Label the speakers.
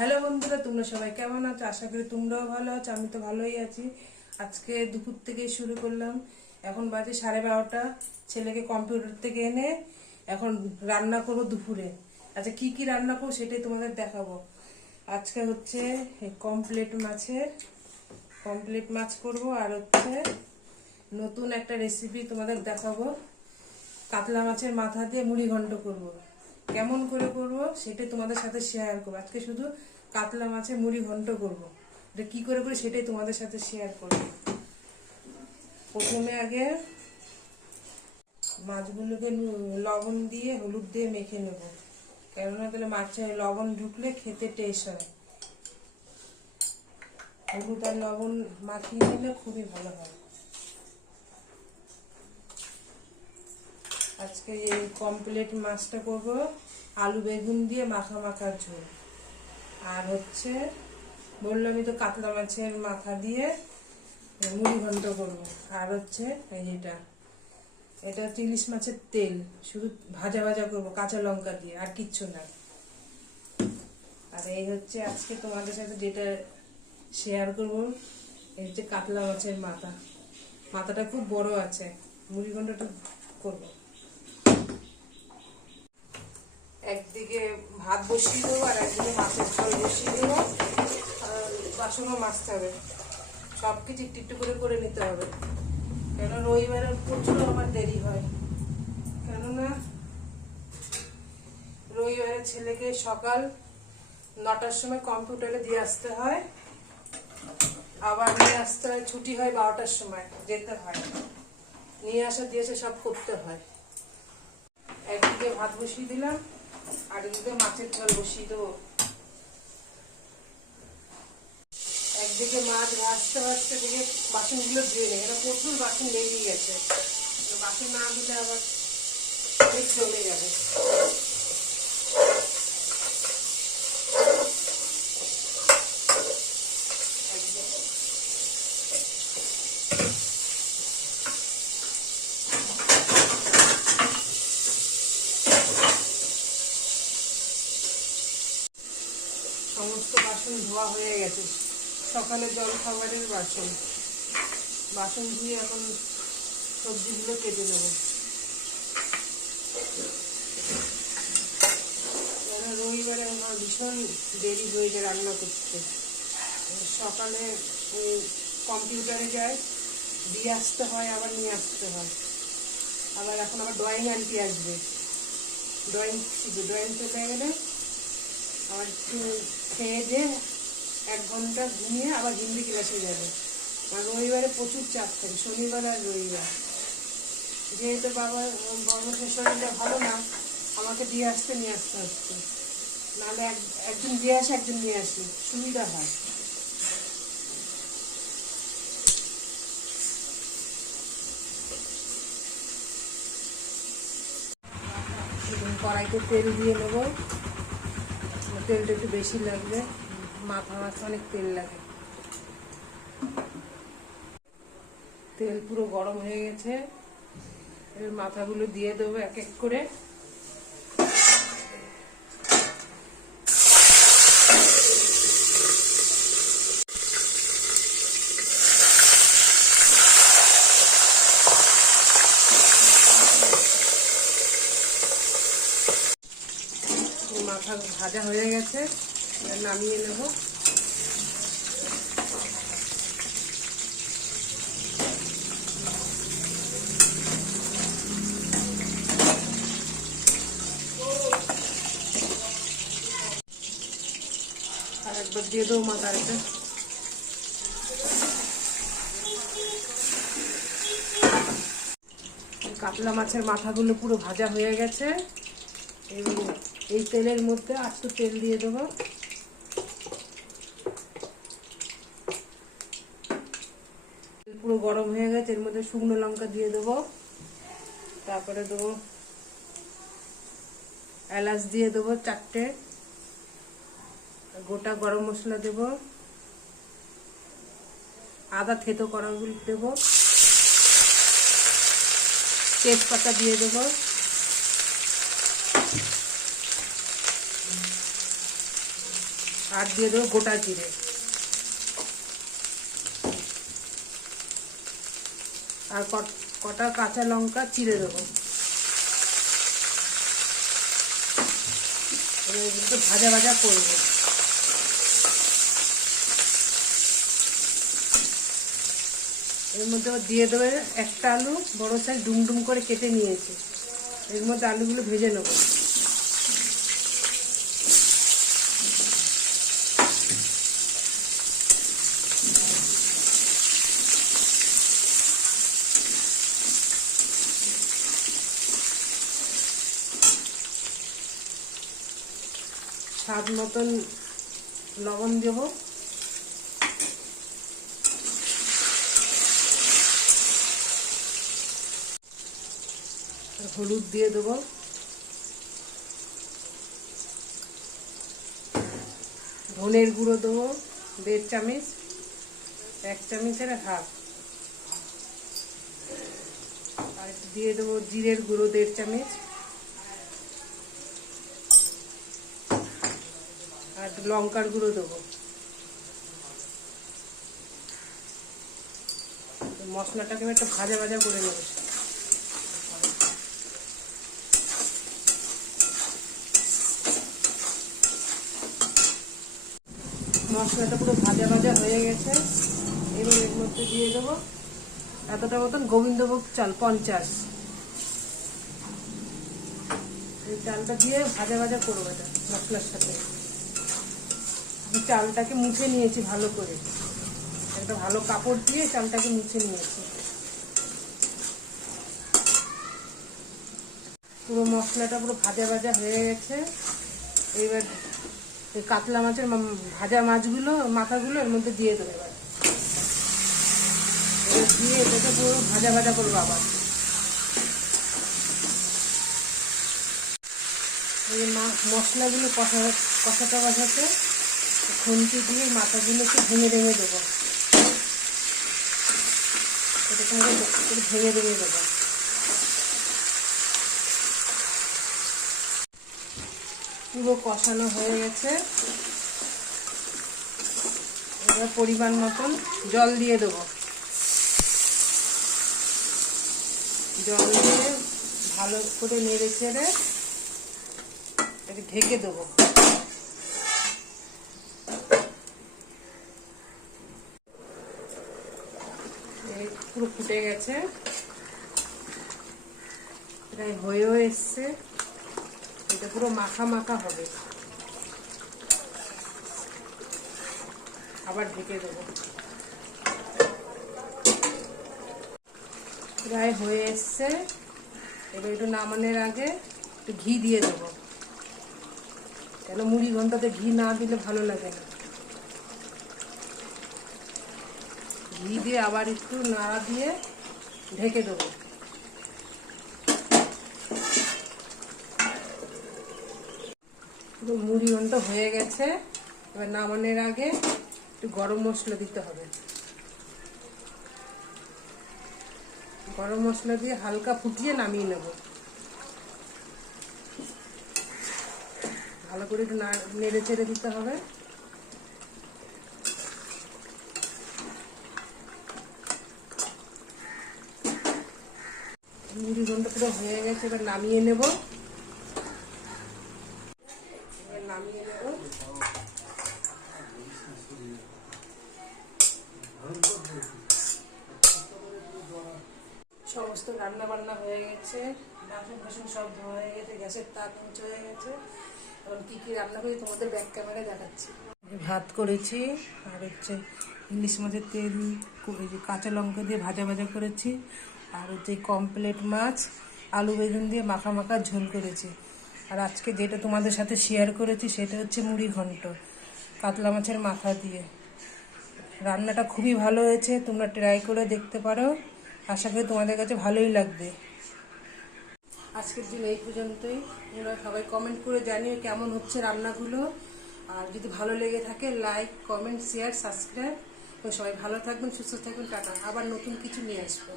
Speaker 1: Hello বন্ধুরা, তোমরা সবাই কেমন আছো? আশা করি তোমরাও ভালো আছো, আমি তো ভালোই আছি। আজকে দুপুর থেকে শুরু করলাম। এখন বাজে সাড়ে বারোটা, ছেলেকে কম্পিউটার থেকে এনে এখন রান্না করব দুপুরে। আচ্ছা কি কি রান্না করব সেটাই তোমাদের দেখাবো। আজকে হচ্ছে কমপ্লেট মাছের, কমপ্লেট মাছ করব আর হচ্ছে নতুন একটা রেসিপি তোমাদের দেখাবো। কাতলা মাছের মাথা দিয়ে মুড়ি ঘন্ট করব। কেমন করে করব সেটা তোমাদের সাথে শেয়ার করব। আজকে শুধু কাতলা মাছের মুড়ি ঘন্ট করব। এটা কি করে করে সেটাই তোমাদের সাথে শেয়ার করব। প্রথমে আগে মাছগুলোকে লবণ দিয়ে হলুদ দিয়ে মেখে নেব। কেননা তাহলে মাছে লবণ ঢুকলে খেতে টেস্ট হয়। হলুদ আর লবণ মাখিয়ে নিলে খুবই ভালো হয়। আজকে এই কমপ্লিট মাছটা করব। আলু বেগুন দিয়ে মাখা মাখার ঝোল। আর হচ্ছে বললামই তো কাতলা মাছের মাথা দিয়ে মুড়ি ঘন্ট করব। আর হচ্ছে, এই যেটা এটা ইলিশ মাছের তেল। শুধু ভাজা ভাজা করব, কাঁচা লঙ্কা দিয়ে, আর কিচ্ছু না। আর এই হচ্ছে আজকে তোমাদের সাথে যেটা শেয়ার করব, এই হচ্ছে কাতলা মাছের মাথা। মাথাটা খুব বড় আছে, মুড়ি ঘন্টটা করব। একদিকে ভাত বসিয়ে দেবো আর একদিকে মাছের ঝোল বসিয়ে দেবো। বাসনও মাজতে হবে। সব কিছু একটু একটু করে করে নিতে হবে। কেন রবিবারে প্রচুর আমার দেরি হয়। কেননা রবিবারে ছেলেকে সকাল নটার সময় কম্পিউটারে দিয়ে আসতে হয়। আবার নিয়ে আসতে হয়, ছুটি হয় বারোটার সময়, যেতে হয়। নিয়ে আসা, দিয়ে এসে সব করতে হয়। একদিকে ভাত বসিয়ে দিলাম। আর এদিকে মাছের ঝোল বসিয়ে দেবো। একদিকে মাছ ভাজতে ভাজতে দিকে বাসনগুলো ধুয়ে নেই এটা প্রচুর বাসন বেরিয়ে গেছে। বাসন না দিলে আবার জমে যাবে। সমস্ত বাসন ধোয়া হয়ে গেছে। সকালে জল খাবারের বাসন। বাসন ধুয়ে এখন সবজিগুলো কেটে নেব। রবিবারে আমার ভীষণ দেরি হয়ে যায় রান্না করতে। সকালে কম্পিউটারে যায়, দিয়ে আসতে হয়, আবার নিয়ে আসতে হয়। আবার এখন আবার ড্রয়িং আনটি আসবে। ড্রয়িং শিখবে। ড্রয়িং চলে গেলে একটু খেয়ে দিয়ে এক ঘণ্টা ঘুমিয়ে আবার হিন্দি ক্লাসে যাবে। আর রবিবারে প্রচুর চাপ থাকে, শনিবার আর রবিবার। যেহেতু বাবা বর্মশের শরীরটা ভালো না, আমাকে দিয়ে আসতে, নিয়ে আসতে হচ্ছে। নাহলে এক একজন দিয়ে আসে একজন নিয়ে আসি, সুবিধা হয়। কড়াইতে তেল দিয়ে নেব। তেলটা একটু বেশি লাগবে মাথা মাছ অনেক তেল লাগে। তেল পুরো গরম হয়ে গেছে। এর মাথাগুলো দিয়ে দেবো এক এক করে মাথা ভাজা হয়ে গেছে। নামিয়ে নেব। আর একবার দিয়ে দেবো এটা কাতলা মাছের মাথাগুলো পুরো ভাজা হয়ে গেছে। এবং এই তেলের মধ্যে একটু তেল দিয়ে দেবো। পুরো গরম হয়ে গেছে, এর মধ্যে শুকনো লঙ্কা দিয়ে দেবো। তারপরে দেবো এলাচ দিয়ে দেবো চারটে। গোটা গরম মশলা দেবো। আদা থেতো করাগুলো দেবো। তেজপাতা দিয়ে দেবো। আর দিয়ে দেবো গোটা জিরে। আর কট- কাঁচা লঙ্কা চিড়ে দেবো। এগুলোকে ভাজা ভাজা করব। এর মধ্যে দিয়ে দেবে একটা আলু, বড় সাইজ ডুম ডুম করে কেটে নিয়েছি। এর মধ্যে আলুগুলো ভেজে নেব। স্বাদ মতন লবণ দেবো। হলুদ দিয়ে দেবো। ধনের গুঁড়ো দেবো, দেড় চামচ, এক চামচের হাফ। আর দিয়ে দেবো জিরের গুঁড়ো, দেড় চামচ। আর লঙ্কার গুঁড়ো দেবো। মশলাটাকে একটু ভাজা ভাজা করে নেব। মশলাটা পুরো ভাজা ভাজা হয়ে গেছে। এবার এর মধ্যে দিয়ে দেবো এতটা মতন গোবিন্দভোগ চাল, পঞ্চাশ। এই চালটা দিয়ে ভাজা ভাজা করব এটা মশলার সাথে। চালটাকে মুছে নিয়েছি ভালো করে। একটা ভালো কাপড় দিয়ে চালটাকে মুছে নিয়েছি। পুরো মশলাটা পুরো ভাজা ভাজা হয়ে গেছে। এবার এই কাতলা মাছের ভাজা মাছগুলো, মাথাগুলো এর মধ্যে দিয়ে দেবো এবার। দিয়ে এটাকে পুরো ভাজা ভাজা করব আবার। এই মশলাগুলো কষা কষাটা কষাতে খুন্তি দিয়ে মাথাগুলো একটু ভেঙে ভেঙে দেবো। ভেঙে ভেঙে দেবো। পুরো কষানো হয়ে গেছে। এবার পরিমাণ মতন জল দিয়ে দেবো। জল দিয়ে ভালো করে নেড়ে চেড়ে ঢেকে দেবো এই পুরো ফুটে গেছে। প্রায় হয়েও এসছে। এটা পুরো মাখা মাখা হবে। আবার ঢেকে দেবো। প্রায় হয়ে এসছে। এবার একটু নামানোর আগে একটু ঘি দিয়ে দেবো। কেন মুড়ি ঘন্টাতে ঘি না দিলে ভালো লাগে না। ঘি দিয়ে আবার একটু নাড়া দিয়ে ঢেকে দেবো। মুড়ি ঘন্ট হয়ে গেছে। এবার নামানোর আগে একটু গরম মশলা দিতে হবে। গরম মশলা দিয়ে হালকা ফুটিয়ে নামিয়ে নেব। ভালো করে একটু নেড়ে চেড়ে দিতে হবে। মুড়ি ঘন্ট পুরো হয়ে গেছে, এবার নামিয়ে নেব। এবার নামিয়ে সমস্ত রান্না বান্না হয়ে গেছে। বাসন বাসন সব ধোয়া হয়ে গেছে, গ্যাসের তাপ মুছে হয়ে গেছে। এখন কী কী রান্না করি তোমাদের ব্যাক ক্যামেরায় দেখাচ্ছি। ভাত করেছি, আর হচ্ছে ইলিশ মাছের তেল কাঁচা লঙ্কা দিয়ে ভাজা ভাজা করেছি। আর হচ্ছে কমপ্লেট মাছ, আলু বেগুন দিয়ে মাখা মাখা ঝোল করেছি। আর আজকে যেটা তোমাদের সাথে শেয়ার করেছি সেটা হচ্ছে মুড়ি ঘন্ট, কাতলা মাছের মাথা দিয়ে। রান্নাটা খুবই ভালো হয়েছে, তোমরা ট্রাই করে দেখতে পারো। আশা করি তোমাদের কাছে ভালোই লাগবে। আজকের দিন এই পর্যন্তই। তোমরা সবাই কমেন্ট করে জানিও কেমন হচ্ছে রান্নাগুলো। আর যদি ভালো লেগে থাকে লাইক কমেন্ট শেয়ার সাবস্ক্রাইব সবাই ভালো থাকবেন, সুস্থ থাকবেন, টাটা। আবার নতুন কিছু নিয়ে আসব।